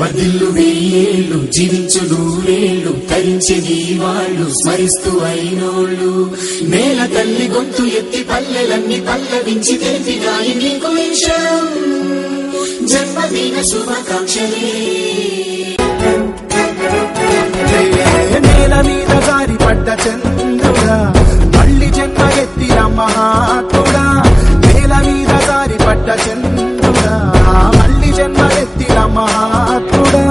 వదిల్లు వెయ్యేళ్ళు జీవించు నూరేళ్ళు తరించి నీ వాళ్ళు స్మరిస్తూ అయినోళ్ళు నేల తల్లి గొంతు ఎత్తి పల్లెలన్నీ పల్లవించి తెలిపినాయి నీకు విషయం జన్మదిన శుభాకాంక్షలే నేల మీద జారి పడ్డ చంద్రుడా మళ్ళీ జన్మ ఎత్తిన మహాత్ముడా నేల మీద జారి పడ్డ చంద్రుడా మళ్ళీ జన్మ ఎత్తిన మహాత్ముడా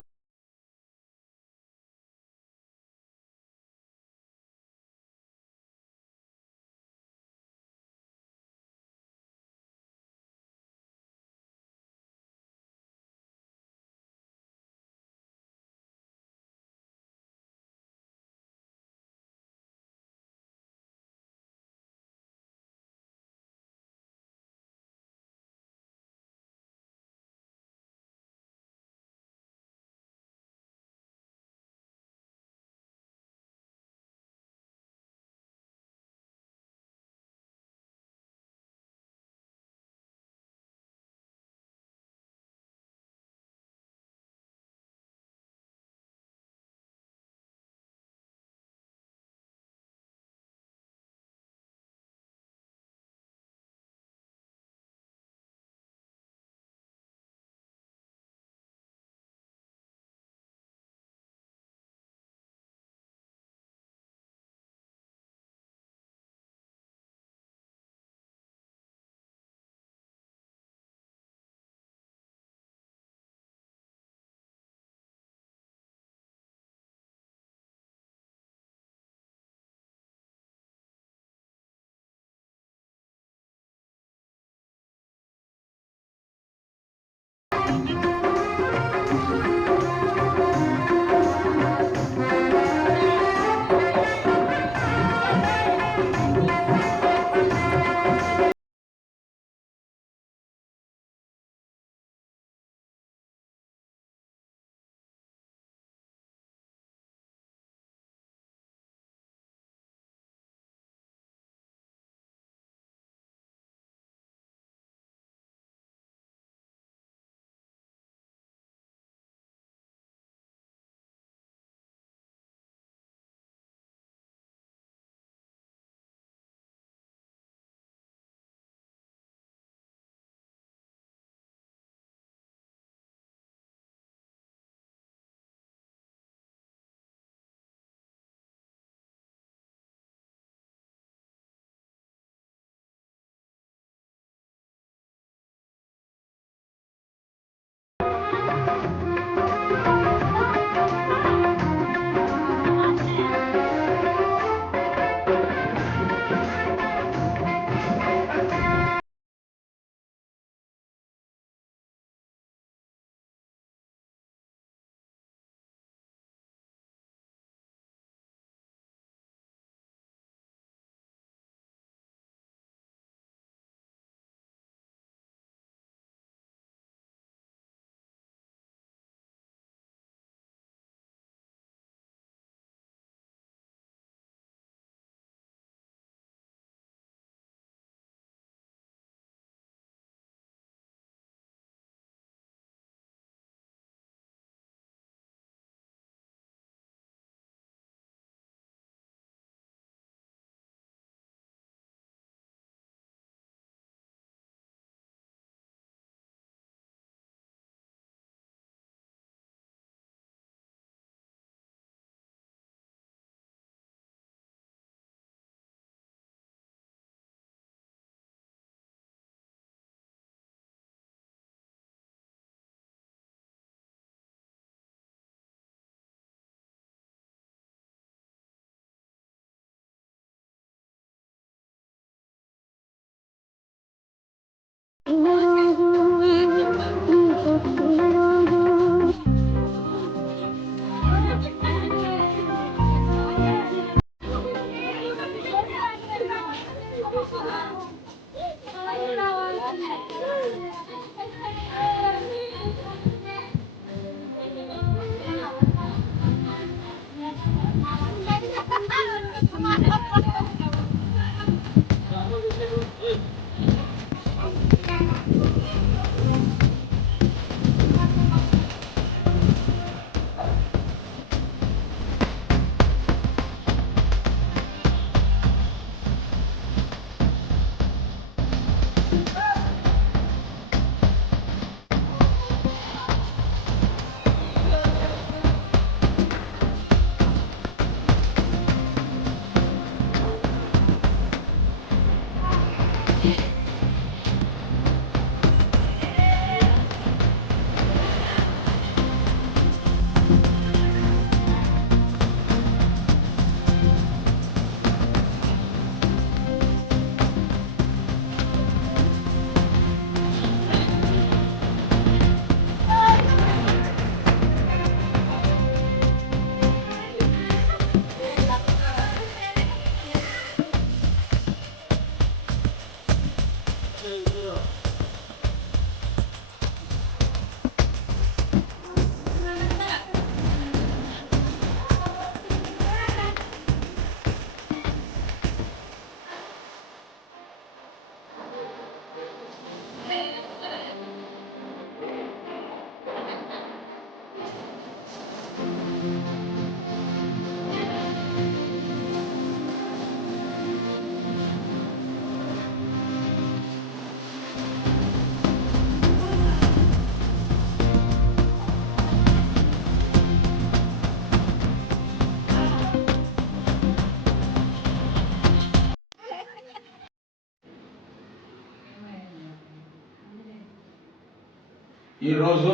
ఈరోజు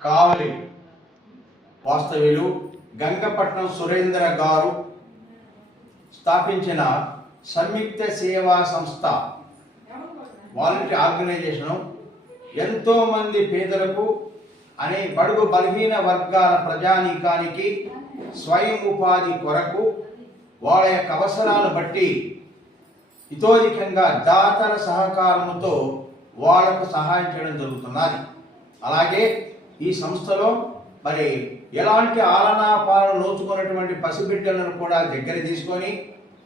కావలి వాస్తవ్యులు గంగపట్నం సురేంద్ర గారు స్థాపించిన సంయుక్త సేవా సంస్థ వాలంటరీ ఆర్గనైజేషన్ ఎంతో మంది పేదలకు బడుగు బలహీన వర్గాల ప్రజానీకానికి స్వయం ఉపాధి కొరకు వాళ్ళ యొక్క అవసరాలను బట్టి ఇతోధికంగా దాతల సహకారంతో వాళ్లకు సహాయం చేయడం జరుగుతున్నది. అలాగే ఈ సంస్థలో మరి ఎలాంటి ఆలనా పాలన నోచుకున్నటువంటి పసిబిడ్డలను కూడా దగ్గర తీసుకొని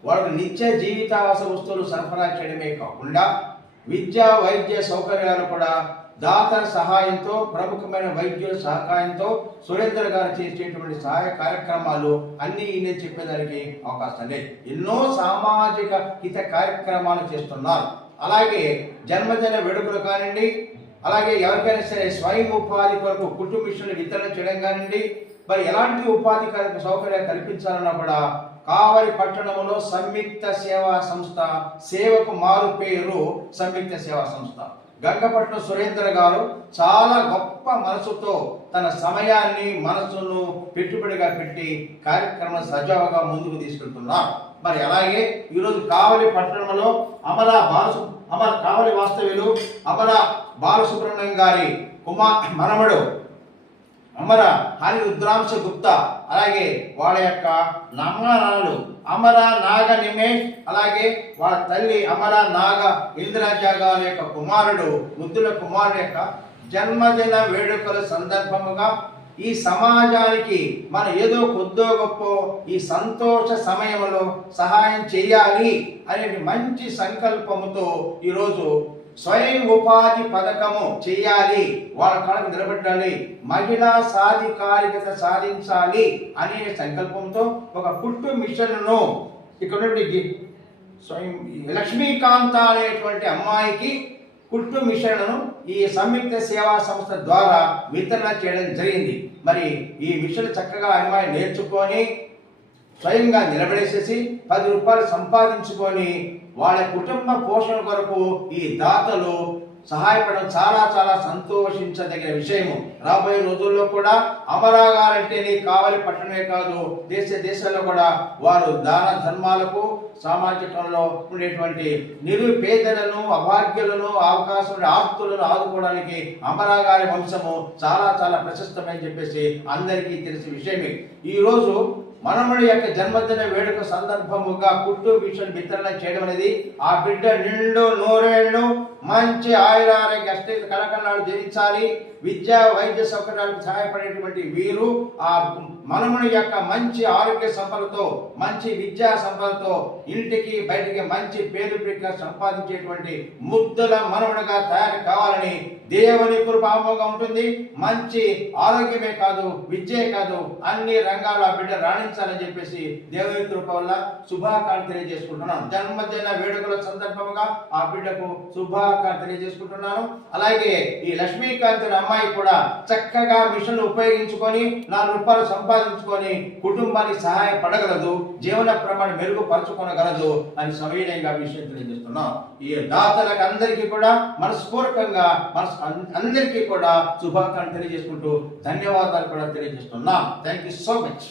వాళ్ళకు నిత్య జీవితావసర వస్తువులు సరఫరా చేయడమే కాకుండా విద్యా వైద్య సౌకర్యాలు కూడా దాతల సహాయంతో ప్రముఖమైన వైద్యుల సహకారంతో సురేంద్ర గారు చేసేటువంటి సహాయ కార్యక్రమాలు అన్ని ఈయన చెప్పేదానికి అవకాశం లేదు. ఎన్నో సామాజిక హిత కార్యక్రమాలు చేస్తున్నారు. అలాగే జన్మదిన వేడుకలు కానివ్వండి, అలాగే ఎవరికైనా సరే స్వయం ఉపాధి కొరకు కుటుంబ మిషన్లు వితరణ చేయడం కానివ్వండి, మరి ఎలాంటి ఉపాధి సౌకర్యాలు కల్పించాలన్నా కూడా కావలి పట్టణంలో సంయుక్త సేవా సంస్థ, సేవకు మారు పేరు సంయుక్త సేవా సంస్థ. గంగపట్నం సురేంద్ర గారు చాలా గొప్ప మనసుతో తన సమయాన్ని మనసును పెట్టుబడిగా పెట్టి కార్యక్రమం సజావుగా ముందుకు తీసుకెళ్తున్నారు. మరి అలాగే ఈరోజు కావలి పట్టణంలో కావలి వాస్తవ్యులు అమర బాలసుబ్రహ్మణ్యం గారి మనవడు అమర హరి రుద్రాంశ గుప్తా, అలాగే వాళ్ళ యొక్క నామనాలు అమర నాగ నిమేష్, అలాగే వాళ్ళ తల్లి అమర నాగ ఇంద్రాజ గారి యొక్క కుమారుడు ముద్దుల కుమారుడు యొక్క జన్మదిన వేడుకల సందర్భముగా ఈ సమాజానికి మనం ఏదో కొద్దో గొప్ప ఈ సంతోష సమయంలో సహాయం చేయాలి అనే మంచి సంకల్పముతో ఈరోజు స్వయం ఉపాధి పథకము చేయాలి, వాళ్ళ కాళ్ళకు నిలబెట్టాలి, మహిళా సాధికారికత సాధించాలి అనే సంకల్పంతో ఒక కుట్టు మిషన్ను ఇక్కడ స్వయం లక్ష్మీకాంత అనేటువంటి అమ్మాయికి కుట్టు మిషన్లను ఈ సంయుక్త సేవా సంస్థ ద్వారా వితరణ చేయడం జరిగింది. మరి ఈ మిషన్ చక్కగా అమ్మాయి నేర్చుకొని స్వయంగా నిలబడేసేసి 10 రూపాయలు సంపాదించుకొని వాళ్ళ కుటుంబ పోషణ కొరకు ఈ దాతలు సహాయపడడం చాలా చాలా సంతోషించదగిన విషయము. రాబోయే రోజుల్లో కూడా అమరా గారంటేనే కావలి పట్టణమే కాదు, దేశాల్లో కూడా వారు దాన ధర్మాలకు సామాజికంలో ఉండేటువంటి నిరుపేదలను, అభాగ్యులను, అవకాశం ఆస్తులను ఆదుకోవడానికి అమరా గారి వంశము చాలా చాలా ప్రశస్తమని చెప్పేసి అందరికీ తెలిసిన విషయమే. ఈరోజు మనమడి యొక్క జన్మదిన వేడుక సందర్భముగా కుట్టు మిషన్ వితరణ చేయడం అనేది ఆ బిడ్డ నిండు నూరేళ్లు మంచి ఆయురారోగ్య అష్టైత కళకళలు జీవించాలి, విద్యా వైద్య సౌకర్యాలకు సహాయపడేటువంటి వీరు ఆ మనముని యొక్క మంచి ఆరోగ్య సంపదతో, మంచి విద్యా సంపదతో ఇంటికి బయటికి మంచి పేరు సంపాదించేటువంటి ముద్దుల మనవుడిగా తయారు కావాలని దేవుని కృప అమోఘంగా ఉంటుంది. మంచి ఆరోగ్యమే కాదు, విద్యే కాదు, అన్ని రంగాల్లో ఆ బిడ్డ రాణించాలని చెప్పేసి దేవుని కృప వల్ల శుభాకాంక్షలు తెలియజేసుకుంటున్నాను. జన్మదిన వేడుకల సందర్భంగా ఆ బిడ్డకు శుభాకాంక్షలు తెలియజేసుకుంటున్నాను. అలాగే ఈ లక్ష్మీకాంత్ అమ్మాయి కూడా చక్కగా మిషన్ ఉపయోగించుకొని 4 రూపాయలు సంపాదించుకొని కుటుంబానికి సహాయపడగలదు, జీవన ప్రమాణం మెరుగుపరచుకోగలదు అని సవినయంగా విషయం తెలియజేస్తున్నాం. ఈ దాతలకు అందరికీ కూడా మనస్ఫూర్తికంగా అందరికీ కూడా శుభాకాంక్షలు తెలియజేసుకుంటూ ధన్యవాదాలు కూడా తెలియజేస్తున్నాం. Thank you so much.